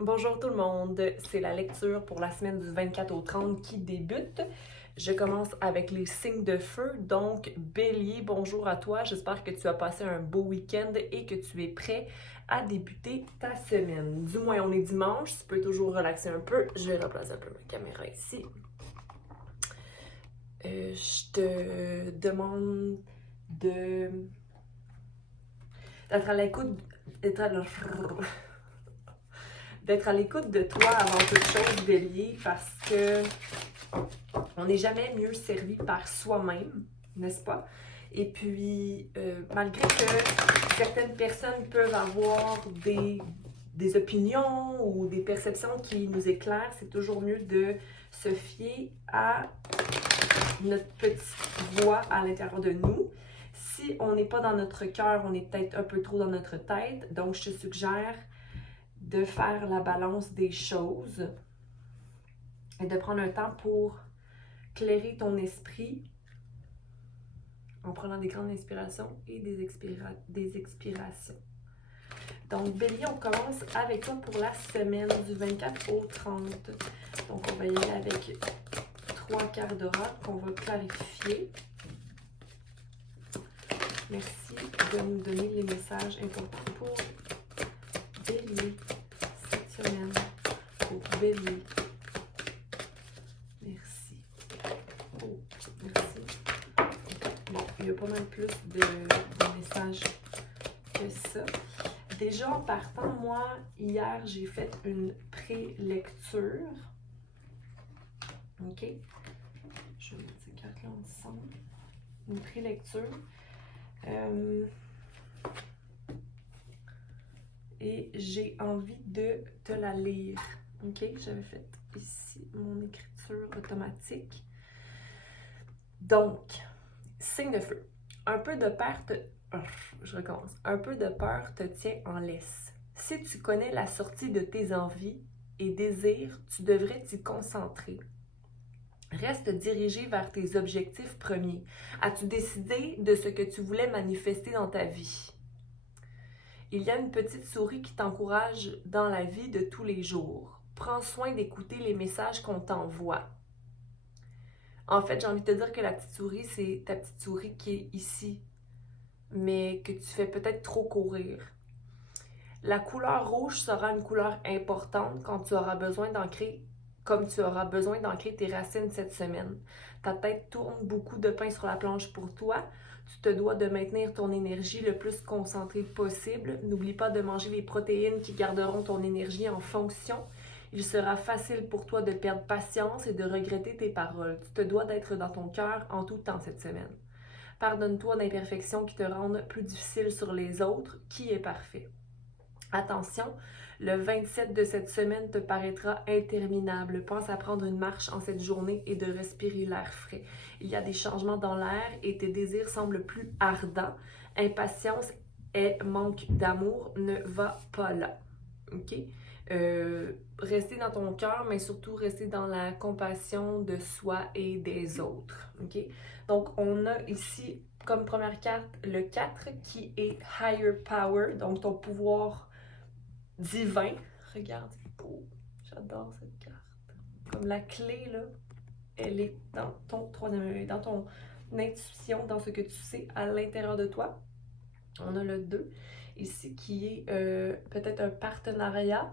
Bonjour tout le monde, c'est la lecture pour la semaine du 24 au 30 qui débute. Je commence avec les signes de feu, donc Bélier, bonjour à toi, j'espère que tu as passé un beau week-end et que tu es prêt à débuter ta semaine. Du moins on est dimanche, tu peux toujours relaxer un peu, je vais replacer un peu ma caméra ici. Je te demande de d'être à l'écoute, d'être à d'être à l'écoute de toi avant toute chose, Bélier, parce que on n'est jamais mieux servi par soi-même, n'est-ce pas? Et puis, malgré que certaines personnes peuvent avoir des opinions ou des perceptions qui nous éclairent, c'est toujours mieux de se fier à notre petite voix à l'intérieur de nous. Si on n'est pas dans notre cœur, on est peut-être un peu trop dans notre tête. Donc, je te suggère de faire la balance des choses et de prendre un temps pour clairer ton esprit en prenant des grandes inspirations et des expirations. Donc, Bélier, on commence avec toi pour la semaine du 24 au 30. Donc, on va y aller avec 3 quarts d'oracle qu'on va clarifier. Merci de nous donner les messages importants pour Bélier cette semaine. Pour Bélier. Merci. Oh, merci. Bon, il y a pas mal plus de messages que ça. Déjà en partant, moi, hier, j'ai fait une pré-lecture. OK? Je vais mettre ces cartes-là ensemble. Une pré-lecture. Et j'ai envie de te la lire. OK? J'avais fait ici mon écriture automatique. Donc, signe de feu. Un peu de peur te... Je recommence. Un peu de peur te tient en laisse. Si tu connais la sortie de tes envies et désirs, tu devrais t'y concentrer. Reste dirigé vers tes objectifs premiers. As-tu décidé de ce que tu voulais manifester dans ta vie? Il y a une petite souris qui t'encourage dans la vie de tous les jours. Prends soin d'écouter les messages qu'on t'envoie. En fait, j'ai envie de te dire que la petite souris, c'est ta petite souris qui est ici, mais que tu fais peut-être trop courir. La couleur rouge sera une couleur importante quand tu auras besoin d'ancrer, comme tu auras besoin d'ancrer tes racines cette semaine. Ta tête tourne beaucoup de pain sur la planche pour toi. Tu te dois de maintenir ton énergie le plus concentrée possible. N'oublie pas de manger les protéines qui garderont ton énergie en fonction. Il sera facile pour toi de perdre patience et de regretter tes paroles. Tu te dois d'être dans ton cœur en tout temps cette semaine. Pardonne-toi d'imperfections qui te rendent plus difficile sur les autres, qui est parfait. Attention, le 27 de cette semaine te paraîtra interminable. Pense à prendre une marche en cette journée et de respirer l'air frais. Il y a des changements dans l'air et tes désirs semblent plus ardents. Impatience et manque d'amour ne va pas là. OK? Rester dans ton cœur, mais surtout rester dans la compassion de soi et des autres. OK? Donc, on a ici comme première carte le 4 qui est Higher Power, donc ton pouvoir divin. Regarde, c'est beau. J'adore cette carte. Comme la clé, là, elle est dans ton troisième œil, dans ton intuition, dans ce que tu sais à l'intérieur de toi. On a le 2 ici qui est peut-être un partenariat,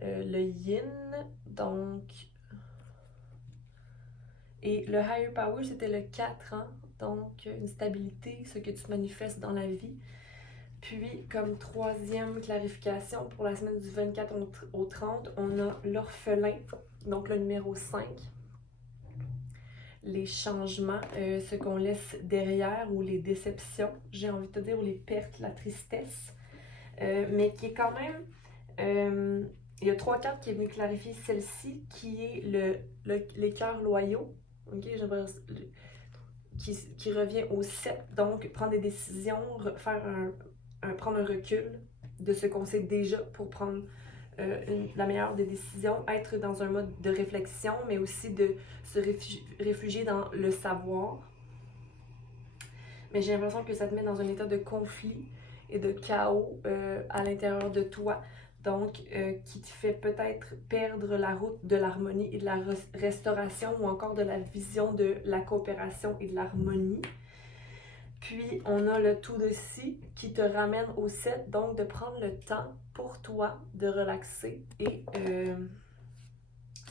le yin, donc. Et le higher power, c'était le 4, hein? Donc une stabilité, ce que tu manifestes dans la vie. Puis, comme troisième clarification pour la semaine du 24 au 30, on a l'orphelin, donc le numéro 5. Les changements, ce qu'on laisse derrière ou les déceptions, j'ai envie de te dire, ou les pertes, la tristesse, mais qui est quand même... il y a 3 cartes qui est venu clarifier celle-ci, qui est les cœurs loyaux, ok, qui revient au 7, donc prendre des décisions, faire prendre un recul de ce qu'on sait déjà pour prendre la meilleure des décisions, être dans un mode de réflexion, mais aussi de se réfugier dans le savoir. Mais j'ai l'impression que ça te met dans un état de conflit et de chaos à l'intérieur de toi. Donc, qui te fait peut-être perdre la route de l'harmonie et de la restauration ou encore de la vision de la coopération et de l'harmonie. Puis, on a le tout de ci qui te ramène au 7, donc de prendre le temps pour toi de relaxer et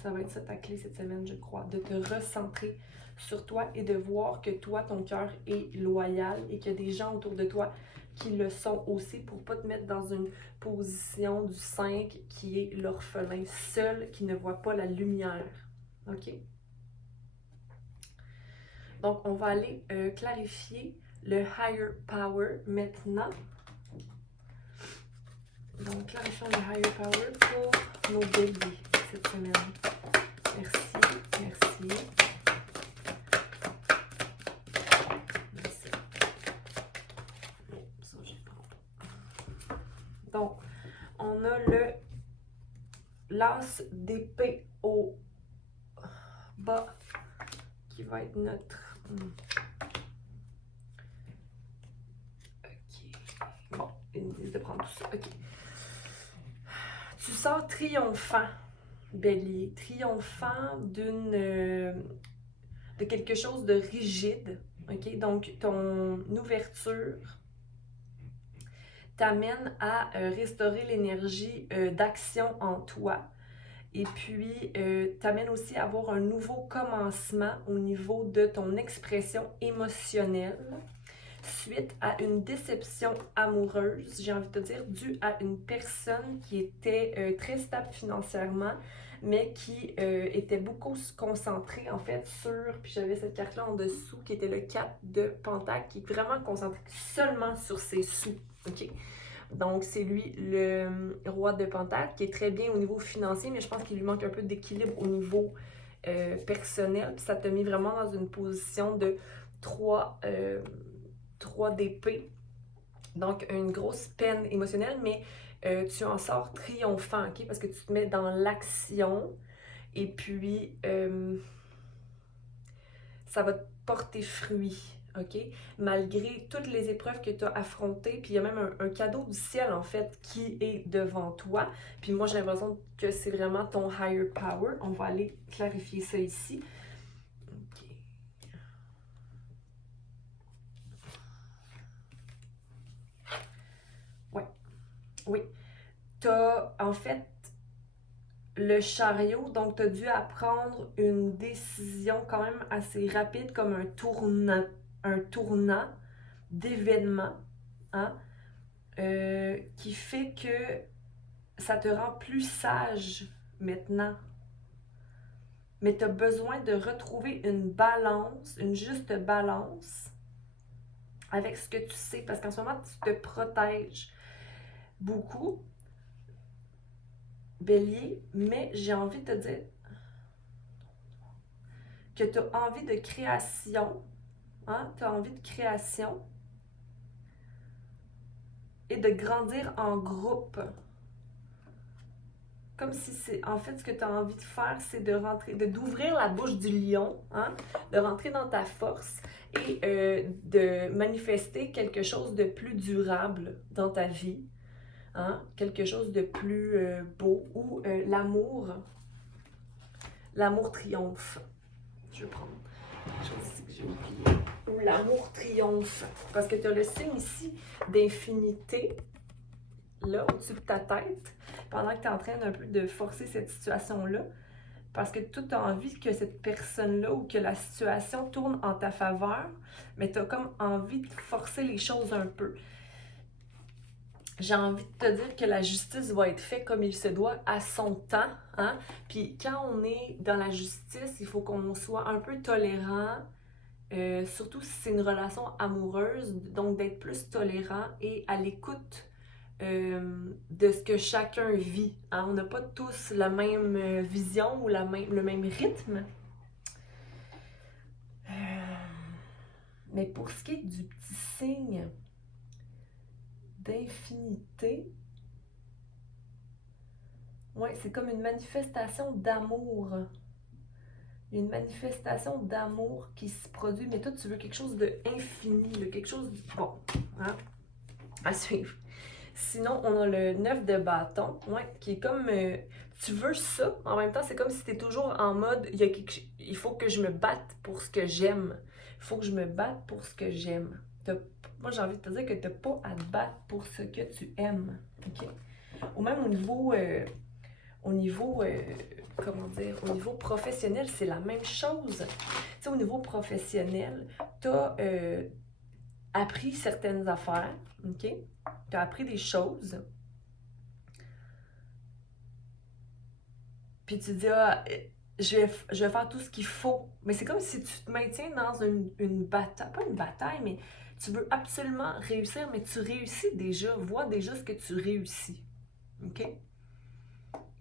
ça va être ça ta clé cette semaine, je crois, de te recentrer sur toi et de voir que toi, ton cœur est loyal et qu'il y a des gens autour de toi qui le sont aussi pour ne pas te mettre dans une position du 5 qui est l'orphelin seul, qui ne voit pas la lumière. OK? Donc, on va aller clarifier le higher power maintenant. Donc, clarifions le higher power pour nos béliers cette semaine. Merci, merci. Merci. Ça, j'ai pas. Donc, on a le l'as d'épée au bas qui va être notre... OK. Bon, ils me disent de prendre tout ça. OK. Tu sors triomphant, bélier. Triomphant de quelque chose de rigide. OK? Donc, ton ouverture t'amène à restaurer l'énergie d'action en toi. Et puis, t'amène aussi à avoir un nouveau commencement au niveau de ton expression émotionnelle suite à une déception amoureuse, j'ai envie de te dire, due à une personne qui était très stable financièrement, mais qui était beaucoup concentrée en fait sur, puis j'avais cette carte-là en dessous qui était le 4 de Pentacle, qui est vraiment concentré seulement sur ses sous, ok? Donc, c'est lui le roi de Pentacle, qui est très bien au niveau financier, mais je pense qu'il lui manque un peu d'équilibre au niveau personnel. Puis ça t'a mis vraiment dans une position de 3 d'épée. Donc, une grosse peine émotionnelle, mais tu en sors triomphant, ok? Parce que tu te mets dans l'action et puis ça va te porter fruit. OK? Malgré toutes les épreuves que tu as affrontées, puis il y a même un cadeau du ciel, en fait, qui est devant toi. Puis moi, j'ai l'impression que c'est vraiment ton higher power. On va aller clarifier ça ici. OK. Ouais. Oui. Tu as, en fait, le chariot, donc tu as dû apprendre une décision quand même assez rapide, comme un tournant d'événements, hein, qui fait que ça te rend plus sage maintenant. Mais tu as besoin de retrouver une balance, une juste balance avec ce que tu sais, parce qu'en ce moment, tu te protèges beaucoup, bélier, mais j'ai envie de te dire que tu as envie de création, hein? Tu as envie de création et de grandir en groupe. Comme si c'est, en fait, ce que tu as envie de faire, c'est de rentrer, d'ouvrir la bouche du lion, hein? De rentrer dans ta force et de manifester quelque chose de plus durable dans ta vie, hein? Quelque chose de plus beau, où l'amour triomphe. Je vais prendre quelque chose ici que j'ai oublié. Où l'amour triomphe. Parce que tu as le signe ici d'infinité, là, au-dessus de ta tête, pendant que tu es en train d'un peu de forcer cette situation-là, parce que tu as envie que cette personne-là ou que la situation tourne en ta faveur, mais tu as comme envie de forcer les choses un peu. J'ai envie de te dire que la justice va être faite comme il se doit à son temps, hein? Puis quand on est dans la justice, il faut qu'on soit un peu tolérant, surtout si c'est une relation amoureuse, donc d'être plus tolérant et à l'écoute de ce que chacun vit. Hein? On n'a pas tous la même vision ou le même rythme. Mais pour ce qui est du petit signe d'infinité, ouais, c'est comme une manifestation d'amour. Une manifestation d'amour qui se produit, mais toi, tu veux quelque chose d'infini, quelque chose de bon, hein? À suivre. Sinon, on a le 9 de bâton, ouais, qui est comme... tu veux ça, en même temps, c'est comme si tu es toujours en mode, il faut que je me batte pour ce que j'aime. Il faut que je me batte pour ce que j'aime. Moi, j'ai envie de te dire que tu n'as pas à te battre pour ce que tu aimes, ok? Ou même comment dire, au niveau professionnel, c'est la même chose. Tu sais, au niveau professionnel, tu as appris certaines affaires, ok? Tu as appris des choses. Puis tu dis, ah, je vais faire tout ce qu'il faut. Mais c'est comme si tu te maintiens dans une bataille, pas une bataille, mais tu veux absolument réussir, mais tu réussis déjà. Vois déjà ce que tu réussis. OK?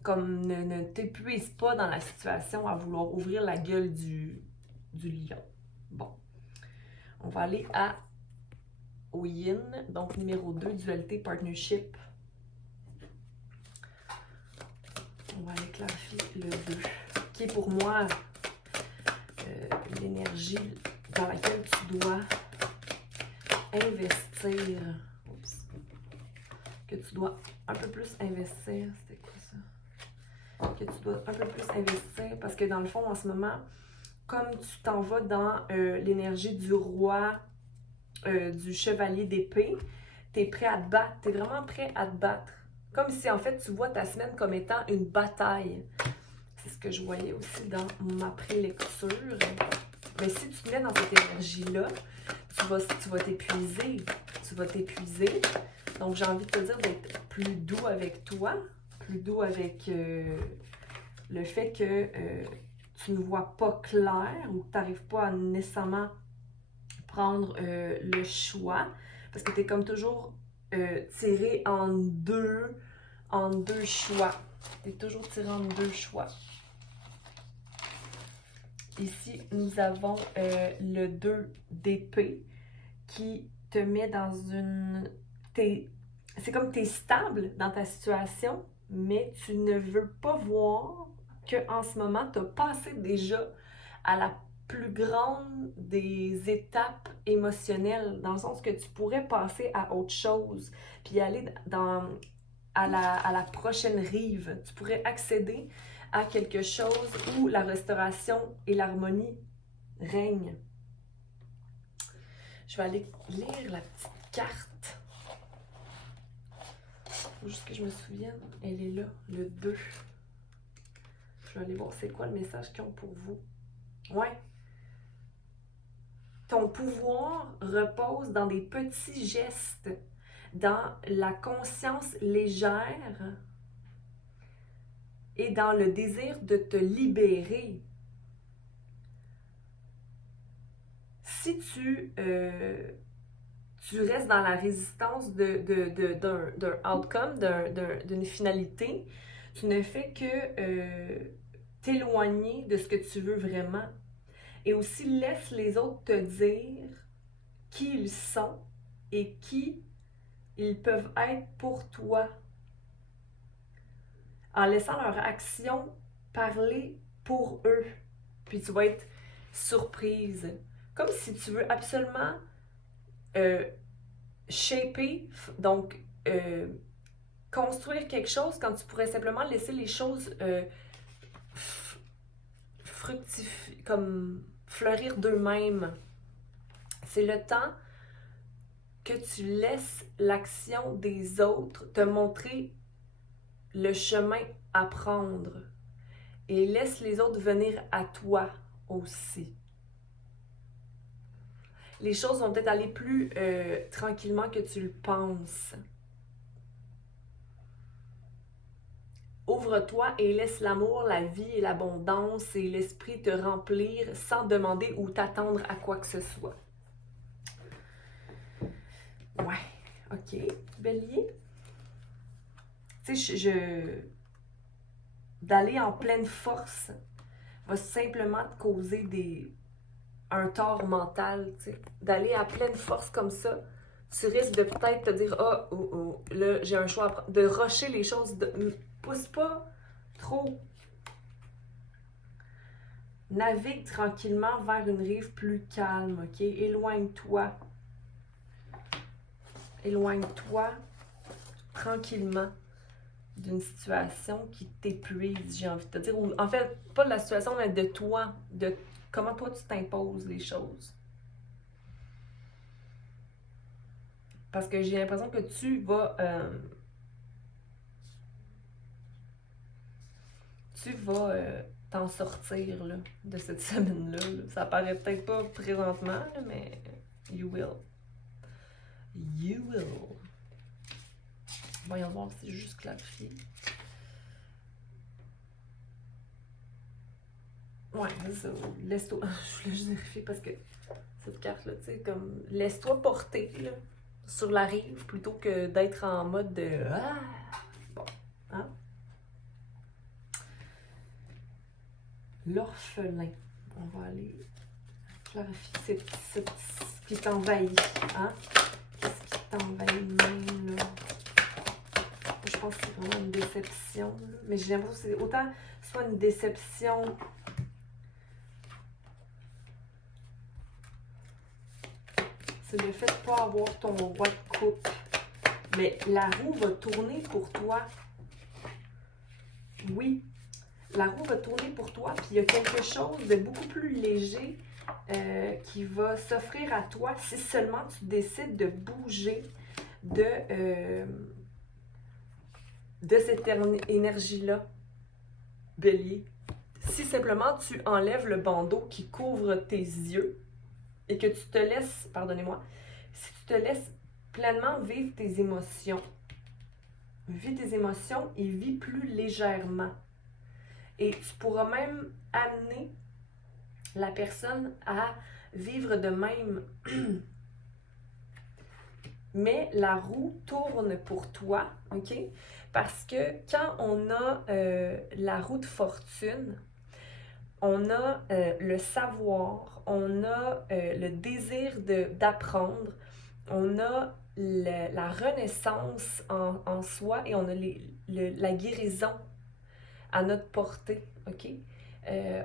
Comme ne t'épuise pas dans la situation à vouloir ouvrir la gueule du lion. Bon. On va aller au yin, donc numéro 2, dualité partnership. On va aller clarifier le 2, qui est pour moi l'énergie dans laquelle tu dois investir. Oups. Que tu dois un peu plus investir. C'était quoi ça? Que tu dois un peu plus investir parce que dans le fond, en ce moment, comme tu t'en vas dans l'énergie du roi, du chevalier d'épée, tu es prêt à te battre. Tu es vraiment prêt à te battre. Comme si en fait tu vois ta semaine comme étant une bataille. C'est ce que je voyais aussi dans ma prélecture. Mais si tu te mets dans cette énergie-là, tu vas t'épuiser. Tu vas t'épuiser. Donc, j'ai envie de te dire d'être plus doux avec toi, plus doux avec le fait que tu ne vois pas clair ou que tu n'arrives pas à nécessairement prendre le choix. Parce que tu es comme toujours tiré en deux choix. Tu es toujours tiré en deux choix. Ici, nous avons le 2 d'épée qui te met dans une... C'est comme tu es stable dans ta situation, mais tu ne veux pas voir qu'en ce moment, tu as passé déjà à la plus grande des étapes émotionnelles, dans le sens que tu pourrais passer à autre chose, puis aller à la prochaine rive. Tu pourrais accéder à quelque chose où la restauration et l'harmonie règnent. Je vais aller lire la petite carte. Faut juste que je me souvienne. Elle est là, le 2. Je vais aller voir c'est quoi le message qu'ils ont pour vous. Ouais. Ton pouvoir repose dans des petits gestes, dans la conscience légère et dans le désir de te libérer. Si tu restes dans la résistance d'un outcome, d'une finalité, tu ne fais que t'éloigner de ce que tu veux vraiment. Et aussi, laisse les autres te dire qui ils sont et qui ils peuvent être pour toi. En laissant leur action parler pour eux. Puis tu vas être surprise. Comme si tu veux absolument shaper, donc construire quelque chose quand tu pourrais simplement laisser les choses comme fleurir d'eux-mêmes. C'est le temps que tu laisses l'action des autres te montrer le chemin à prendre et laisse les autres venir à toi aussi. Les choses vont peut-être aller plus tranquillement que tu le penses. Ouvre-toi et laisse l'amour, la vie et l'abondance et l'esprit te remplir sans demander ou t'attendre à quoi que ce soit. Ouais, ok. Bélier. Tu sais, d'aller en pleine force va simplement te causer un tort mental, tu sais. D'aller à pleine force comme ça, tu risques de peut-être te dire « Ah, là, j'ai un choix à prendre. » De rusher les choses, pousse pas trop. Navigue tranquillement vers une rive plus calme, ok? Éloigne-toi. Éloigne-toi tranquillement d'une situation qui t'épuise, j'ai envie de te dire. Ou, en fait, pas de la situation, mais de toi, de comment toi tu t'imposes les choses. Parce que j'ai l'impression que tu vas t'en sortir là, de cette semaine-là. Là. Ça paraît peut-être pas présentement, là, mais you will. You will. Voyons voir si c'est juste clarifié. Ouais, c'est ça. Laisse-toi. Je voulais juste vérifier parce que cette carte-là, tu sais, comme. Laisse-toi porter, là, sur la rive plutôt que d'être en mode de. Ah! Bon. Hein? L'orphelin. On va aller clarifier ce qui t'envahit. Hein? Qu'est-ce qui t'envahit même, là? Je pense que c'est vraiment une déception. Là. Mais j'ai l'impression que c'est autant soit une déception. C'est le fait de ne pas avoir ton roi de coupe. Mais la roue va tourner pour toi. Oui, la roue va tourner pour toi. Puis il y a quelque chose de beaucoup plus léger qui va s'offrir à toi si seulement tu décides de bouger de cette énergie-là, Bélier. Si simplement tu enlèves le bandeau qui couvre tes yeux et que tu te laisses, pardonnez-moi, si tu te laisses pleinement vivre tes émotions, vis tes émotions et vis plus légèrement. Et tu pourras même amener la personne à vivre de même. Mais la roue tourne pour toi, OK? Parce que quand on a la roue de fortune, on a le savoir, on a le désir d'apprendre, on a la renaissance en soi et on a la guérison à notre portée, OK?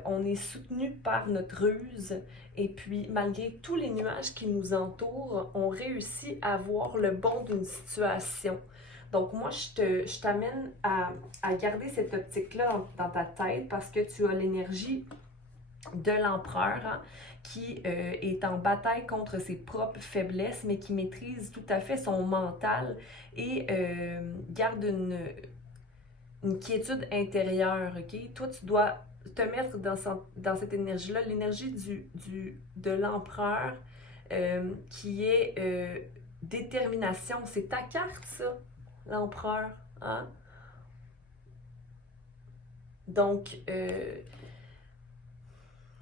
On est soutenu par notre ruse et puis malgré tous les nuages qui nous entourent, on réussit à voir le bon d'une situation. Donc moi, je t'amène à garder cette optique-là dans ta tête parce que tu as l'énergie de l'empereur hein, qui est en bataille contre ses propres faiblesses, mais qui maîtrise tout à fait son mental et garde une quiétude intérieure, OK? Toi, tu dois te mettre dans cette énergie-là, l'énergie de l'empereur qui est détermination. C'est ta carte, ça, l'empereur. Hein? Donc,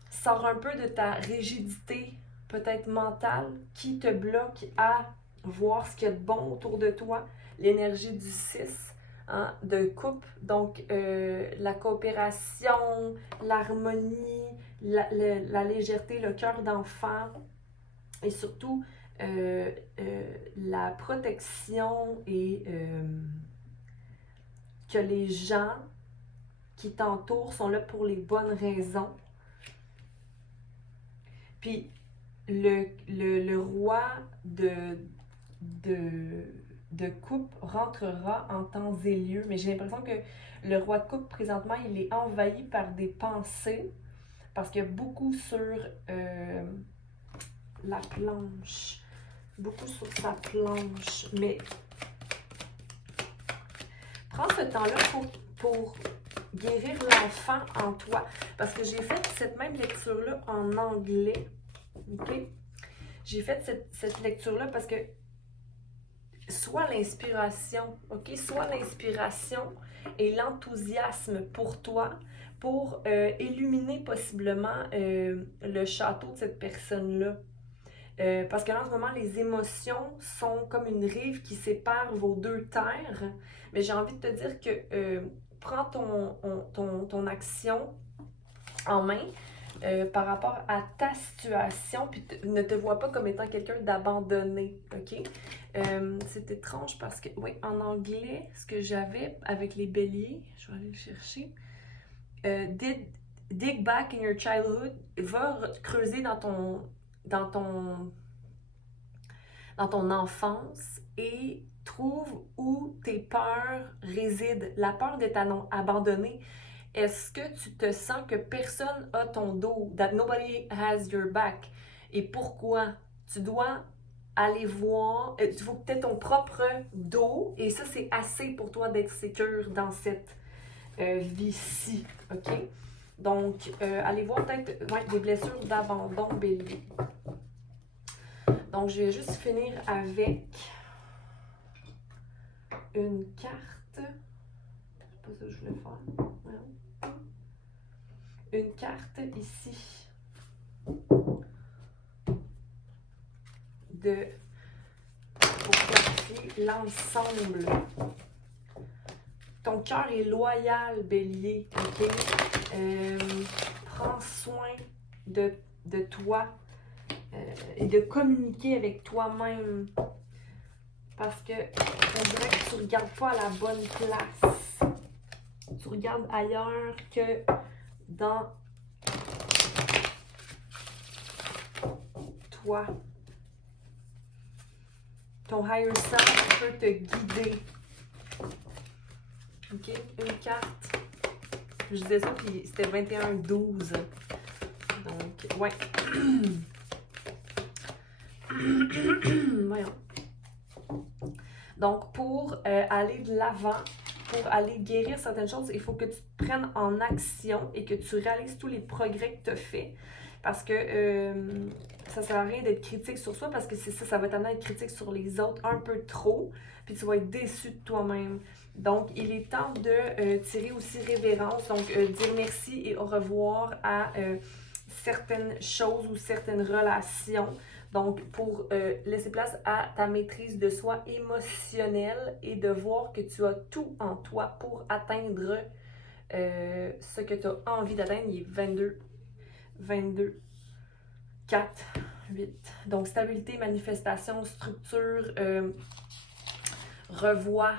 sors un peu de ta rigidité, peut-être mentale, qui te bloque à voir ce qu'il y a de bon autour de toi. L'énergie du 6. Hein, de couple, donc la coopération, l'harmonie, la légèreté, le cœur d'enfant et surtout la protection et que les gens qui t'entourent sont là pour les bonnes raisons. Puis le roi de coupe rentrera en temps et lieu. Mais j'ai l'impression que le roi de coupe, présentement, il est envahi par des pensées parce qu'il y a beaucoup sur la planche. Beaucoup sur sa planche. Mais prends ce temps-là pour guérir l'enfant en toi. Parce que j'ai fait cette même lecture-là en anglais. OK? J'ai fait cette lecture-là parce que soit l'inspiration, OK? Soit l'inspiration et l'enthousiasme pour toi, pour illuminer possiblement le château de cette personne-là. Parce que là, en ce moment, les émotions sont comme une rive qui sépare vos deux terres. Mais j'ai envie de te dire que prends ton action en main par rapport à ta situation, puis ne te vois pas comme étant quelqu'un d'abandonné, OK? C'est étrange parce que, oui, en anglais, ce que j'avais avec les béliers, je vais aller le chercher, dig back in your childhood, va creuser dans ton enfance et trouve où tes peurs résident. La peur d'être abandonné. Est-ce que tu te sens que personne a ton dos? That nobody has your back. Et pourquoi? Tu dois aller voir, il faut que tu aies ton propre dos et ça, c'est assez pour toi d'être sécure dans cette vie-ci. OK? Donc, allez voir peut-être des blessures d'abandon, Bélier. Donc, je vais juste finir avec une carte. C'est pas ça que je voulais faire. Non. Une carte ici pour clarifier l'ensemble. Ton cœur est loyal, Bélier, OK? Prends soin de toi et de communiquer avec toi-même. Parce que on dirait que tu ne regardes pas à la bonne place. Tu regardes ailleurs que dans toi. Ton higher self peut te guider. OK? Une carte. Je disais ça, puis c'était 21-12. Donc, ouais. Voyons. Donc, pour aller de l'avant, pour aller guérir certaines choses, il faut que tu te prennes en action et que tu réalises tous les progrès que tu as faits. Parce que ça ne sert à rien d'être critique sur soi parce que c'est ça va t'amener à être critique sur les autres un peu trop. Puis tu vas être déçu de toi-même. Donc, il est temps de tirer aussi révérence. Donc, dire merci et au revoir à certaines choses ou certaines relations. Donc, pour laisser place à ta maîtrise de soi émotionnelle et de voir que tu as tout en toi pour atteindre ce que tu as envie d'atteindre. Il est 22, 4, 8. Donc, stabilité, manifestation, structure, revois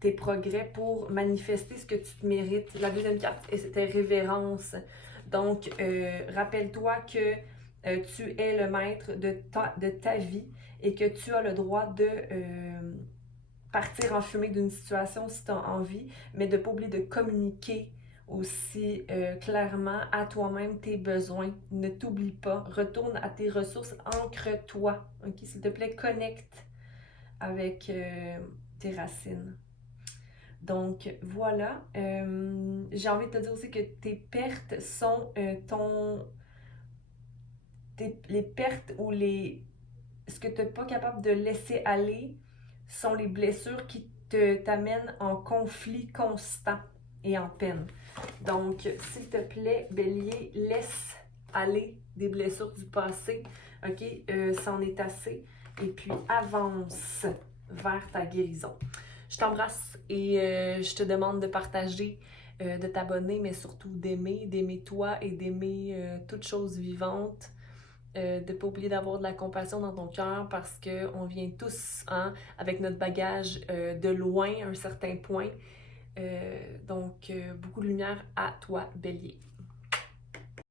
tes progrès pour manifester ce que tu te mérites. La deuxième carte, c'était révérence. Donc, rappelle-toi que tu es le maître de ta vie et que tu as le droit de partir en fumée d'une situation si tu as envie, mais de ne pas oublier de communiquer aussi clairement à toi-même tes besoins. Ne t'oublie pas. Retourne à tes ressources. Ancre-toi. Okay? S'il te plaît, connecte avec tes racines. Donc, voilà. J'ai envie de te dire aussi que tes pertes sont les pertes ou ce que tu n'es pas capable de laisser aller sont les blessures qui t'amènent en conflit constant et en peine. Donc, s'il te plaît, Bélier, laisse aller des blessures du passé. OK? C'en est assez. Et puis, avance vers ta guérison. Je t'embrasse et je te demande de partager, de t'abonner, mais surtout d'aimer toi et d'aimer toutes choses vivantes. De ne pas oublier d'avoir de la compassion dans ton cœur parce qu'on vient tous avec notre bagage de loin à un certain point. Donc, beaucoup de lumière à toi, Bélier.